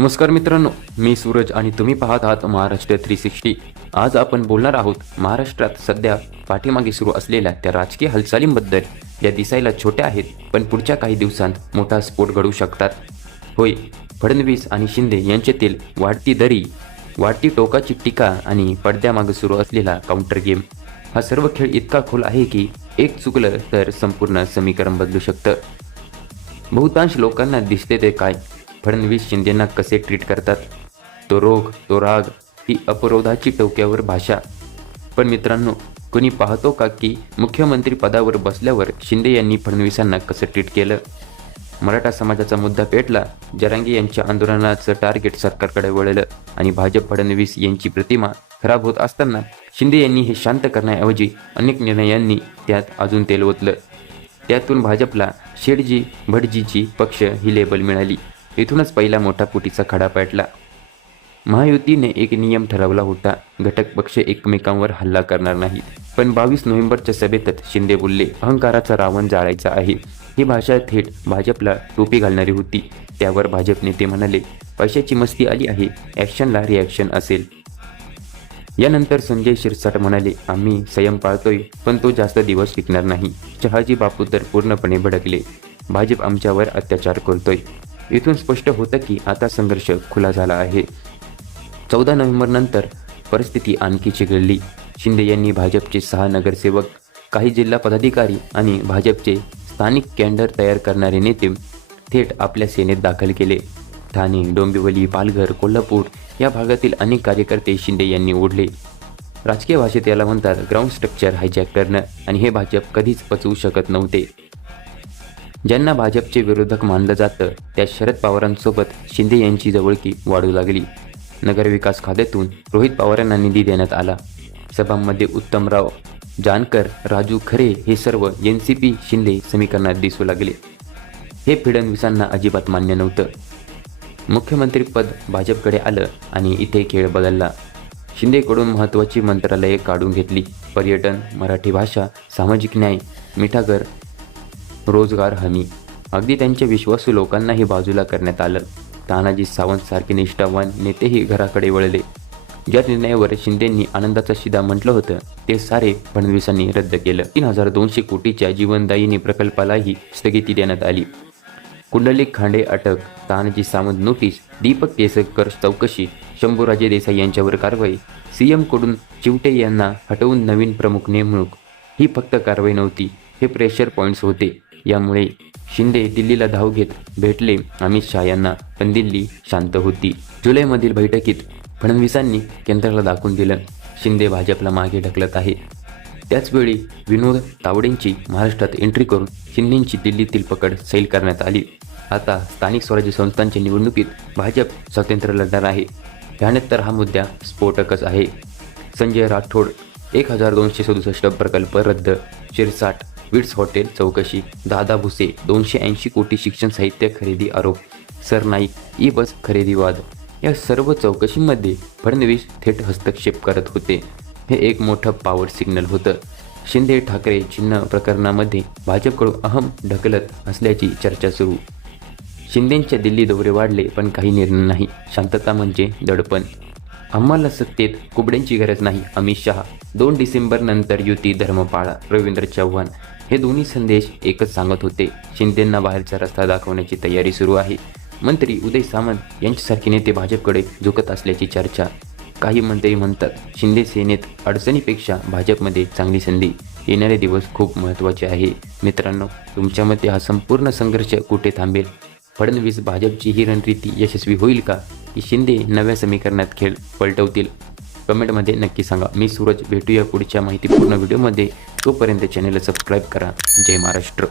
नमस्कार मित्रांनो मी सूरज आणि तुम्ही पाहत आहात महाराष्ट्र थ्री सिक्स्टी आज आपण बोलणार आहोत महाराष्ट्रात सध्या पाठीमागे सुरू असलेल्या त्या राजकीय हालचालींबद्दल. या दिसायला छोट्या आहेत पण पुढच्या काही दिवसांत मोठा स्फोट घडू शकतात. होय फडणवीस आणि शिंदे यांच्यातील वाढती दरी वाढती टोकाची टीका आणि पडद्यामागे सुरू असलेला काउंटर गेम हा सर्व खेळ इतका खोल आहे की एक चुकलं तर संपूर्ण समीकरण बदलू शकतं. बहुतांश लोकांना दिसते ते काय? फडणवीस शिंदेना कसे ट्रीट करतात? तो रोग तो राग ही अपरोधाची टोक्यावर भाषा. पण मित्रांनो कुणी पाहतो का की मुख्यमंत्री पदावर बसल्यावर शिंदे यांनी फडणवीसांना कसं ट्रीट केलं? मराठा समाजाचा मुद्दा पेटला जरांगे यांच्या आंदोलनाचं टार्गेट सरकारकडे वळलं आणि भाजप फडणवीस यांची प्रतिमा खराब होत असताना शिंदे यांनी हे शांत करण्याऐवजी अनेक निर्णयांनी त्यात अजून तेल ओतलं. त्यातून भाजपला शेडजी भटजीची पक्ष ही लेबल मिळाली. इथूनच पहिला मोठा फुटीचा खडा पेटला. महायुतीने एक नियम ठरवला होता घटक पक्ष एकमेकांवर हल्ला करणार नाहीत. पण बावीस नोव्हेंबरच्या सभेतच शिंदे बोलले अहंकाराचा रावण जाळायचा आहे. ही भाषा थेट भाजपला टोपी घालणारी होती. त्यावर भाजप नेते म्हणाले पैशाची मस्ती आली आहे ॲक्शनला रिॲक्शन असेल. यानंतर संजय शिरसाट म्हणाले आम्ही संयम पाळतोय पण तो जास्त दिवस टिकणार नाही. शहाजी बापू तर पूर्णपणे भडकले. भाजप आमच्यावर अत्याचार करतोय. इथून स्पष्ट होतं की आता संघर्ष खुला झाला आहे. चौदा नोव्हेंबरनंतर परिस्थिती आणखी चिघळली. शिंदे यांनी भाजपचे सहा नगरसेवक काही जिल्हा पदाधिकारी आणि भाजपचे स्थानिक कॅन्डर तयार करणारे नेते थेट आपल्या सेनेत दाखल केले. ठाणे डोंबिवली पालघर कोल्हापूर या भागातील अनेक कार्यकर्ते शिंदे यांनी ओढले. राजकीय भाषेत याला म्हणतात ग्राउंड स्ट्रक्चर हायजॅक करणं आणि हे भाजप कधीच पचवू शकत नव्हते. ज्यांना भाजपचे विरोधक मानलं जातं त्या शरद पवारांसोबत शिंदे यांची जवळकी वाढू लागली. नगरविकास खात्यातून रोहित पवारांना निधी देण्यात आला. सभांमध्ये उत्तमराव जानकर राजू खरे हे सर्व एन सी पी शिंदे समीकरणात दिसू लागले. हे फडणवीसांना अजिबात मान्य नव्हतं. मुख्यमंत्रीपद भाजपकडे आलं आणि इथे खेळ बदलला. शिंदेकडून महत्त्वाची मंत्रालये काढून घेतली. पर्यटन मराठी भाषा सामाजिक न्याय मिठागर रोजगार हमी. अगदी त्यांच्या विश्वासू लोकांनाही बाजूला करण्यात आलं. तानाजी सावंत सारखे निष्ठावान नेतेही घराकडे वळले. ज्या निर्णयावर शिंदेंनी आनंदाचा शिदा म्हटलं होतं ते सारे फडणवीसांनी रद्द केलं. तीन हजार दोनशे कोटीच्या जीवनदायिनी प्रकल्पालाही स्थगिती देण्यात आली. कुंडलिक खांडे अटक तानाजी सावंत नोटीस दीपक केसरकर चौकशी शंभूराजे देसाई यांच्यावर कारवाई सीएमकडून चिवटे यांना हटवून नवीन प्रमुख नेमणूक. ही फक्त कारवाई नव्हती हे प्रेशर पॉईंट्स होते. यामुळे शिंदे दिल्लीला धाव घेत भेटले. अमित शहा यांना पण दिल्ली शांत होती. जुलैमधील बैठकीत फडणवीसांनी केंद्राला दाखवून दिलं. शिंदे भाजपला मागे ढकलत आहे. त्याचवेळी विनोद तावडेंची महाराष्ट्रात एंट्री करून शिंदेंची दिल्लीतील पकड सैल करण्यात आली. आता स्थानिक स्वराज्य संस्थांच्या निवडणुकीत भाजप स्वतंत्र लढणार आहे. ह्यानंतर तर हा मुद्दा स्फोटकच आहे. संजय राठोड एक हजार दोनशे सदुसष्ट प्रकल्प रद्द शिरसाट विट्स हॉटेल चौकशी दादा भुसे दोनशे ऐंशी कोटी शिक्षण साहित्य खरेदी आरोप सरनाईक ई बस खरेदी वाद या सर्व चौकशींमध्ये फडणवीस थेट हस्तक्षेप करत होते. हे एक मोठं पॉवर सिग्नल होतं. शिंदे ठाकरे चिन्ह प्रकरणामध्ये भाजपकडून अहम ढकलत असल्याची चर्चा सुरू. शिंदेंच्या दिल्ली दौरे वाढले पण काही निर्णय नाही. शांतता म्हणजे दडपण. आम्हाला सत्तेत कुबड्यांची गरज नाही अमित शहा. दोन डिसेंबर नंतर युती धर्मपाळा रवींद्र चव्हाण. हे दोन्ही संदेश एकच सांगत होते. शिंदेंना बाहेरचा रस्ता दाखवण्याची तयारी सुरू आहे. मंत्री उदय सामंत यांच्यासारखे नेते भाजपकडे झुकत असल्याची चर्चा. काही मंत्री म्हणतात शिंदे सेनेत अडचणीपेक्षा भाजपमध्ये चांगली संधी येणारे दिवस खूप महत्त्वाचे आहे. मित्रांनो तुमच्या मते हा संपूर्ण संघर्ष कुठे थांबेल? फडणवीस भाजपची ही रणनीती यशस्वी होईल का? की शिंदे नव्या समीकरणात खेळ पलटवतील. कमेंटमध्ये नक्की सांगा. मी सूरज भेटूया पुढच्या माहितीपूर्ण व्हिडिओमध्ये. तोपर्यंत चॅनेल सबस्क्राईब करा. जय महाराष्ट्र.